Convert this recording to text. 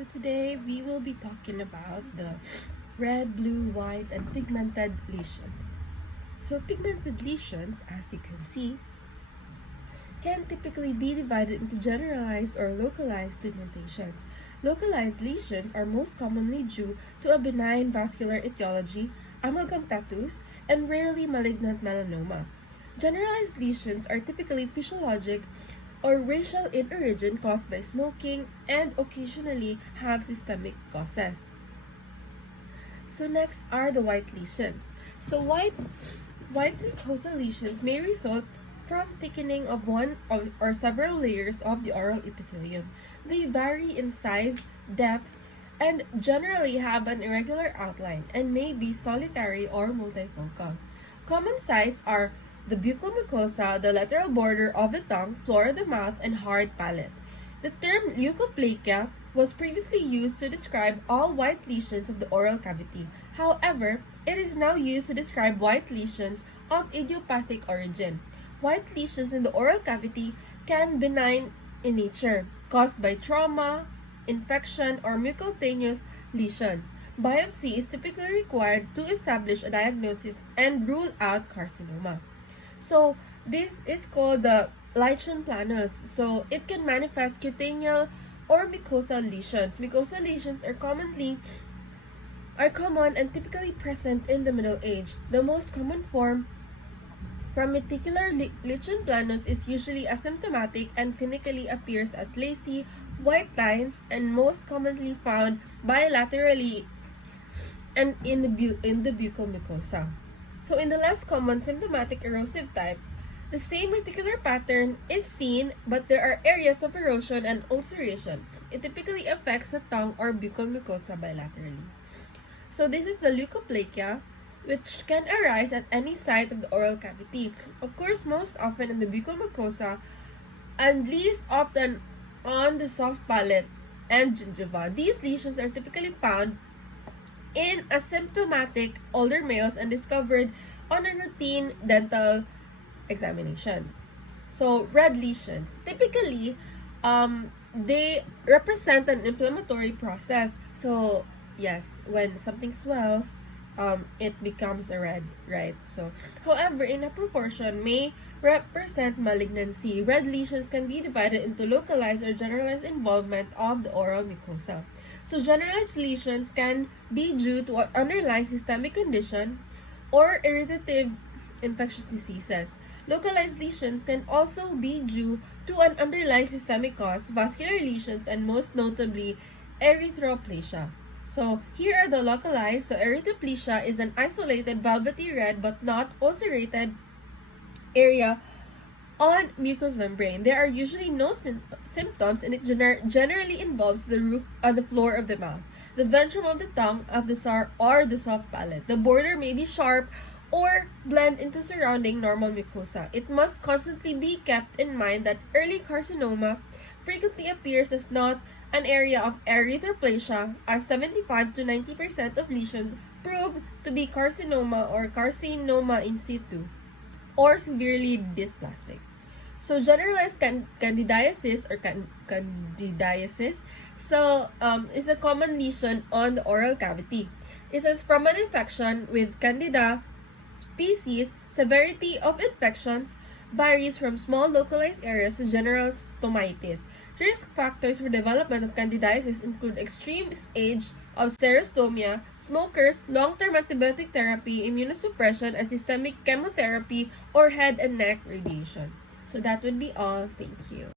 So today we will be talking about the red, blue, white, and pigmented lesions. So pigmented lesions, as you can see, can typically be divided into generalized or localized pigmentations. Localized lesions are most commonly due to a benign vascular etiology, amalgam tattoos, and rarely malignant melanoma. Generalized lesions are typically physiologic or racial in origin caused by smoking and occasionally have systemic causes. So next are the white lesions. So white mucosal lesions may result from thickening of one or several layers of the oral epithelium. They vary in size, depth, and generally have an irregular outline and may be solitary or multifocal. Common sites are the buccal mucosa, the lateral border of the tongue, floor of the mouth, and hard palate. The term leukoplakia was previously used to describe all white lesions of the oral cavity. However, it is now used to describe white lesions of idiopathic origin. White lesions in the oral cavity can be benign in nature, caused by trauma, infection, or mucocutaneous lesions. Biopsy is typically required to establish a diagnosis and rule out carcinoma. So this is called the lichen planus. So it can manifest cutaneous or mucosal lesions. Mucosal lesions are common and typically present in the middle age. The most common form from reticular lichen planus is usually asymptomatic and clinically appears as lacy, white lines, and most commonly found bilaterally and in the buccal mucosa. So in the less common symptomatic erosive type, the same reticular pattern is seen, but there are areas of erosion and ulceration. It typically affects the tongue or buccal mucosa bilaterally. So this is the leukoplakia, which can arise at any site of the oral cavity. Of course, most often in the buccal mucosa, and least often on the soft palate and gingiva. These lesions are typically found in asymptomatic older males and discovered on a routine dental examination. So red lesions, typically they represent an inflammatory process. So yes, when something swells, it becomes a red, right? So however, in a proportion may represent malignancy. Red lesions can be divided into localized or generalized involvement of the oral mucosa. So generalized lesions can be due to an underlying systemic condition or irritative infectious diseases. Localized lesions can also be due to an underlying systemic cause, vascular lesions, and most notably erythroplasia. So here are the localized. So erythroplasia is an isolated velvety red but not ulcerated area on mucous membrane. There are usually no symptoms, and it generally involves the floor of the mouth, the ventrum of the tongue, of the or the soft palate. The border may be sharp or blend into surrounding normal mucosa. It must constantly be kept in mind that early carcinoma frequently appears as not an area of erythroplasia, as 75 to 90% of lesions proved to be carcinoma or carcinoma in situ or severely dysplastic. So generalized candidiasis or candidiasis is a common lesion on the oral cavity. It says from an infection with Candida species, severity of infections varies from small localized areas to general stomatitis. Risk factors for development of candidiasis include extreme age of xerostomia, smokers, long-term antibiotic therapy, immunosuppression, and systemic chemotherapy or head and neck radiation. So that would be all. Thank you.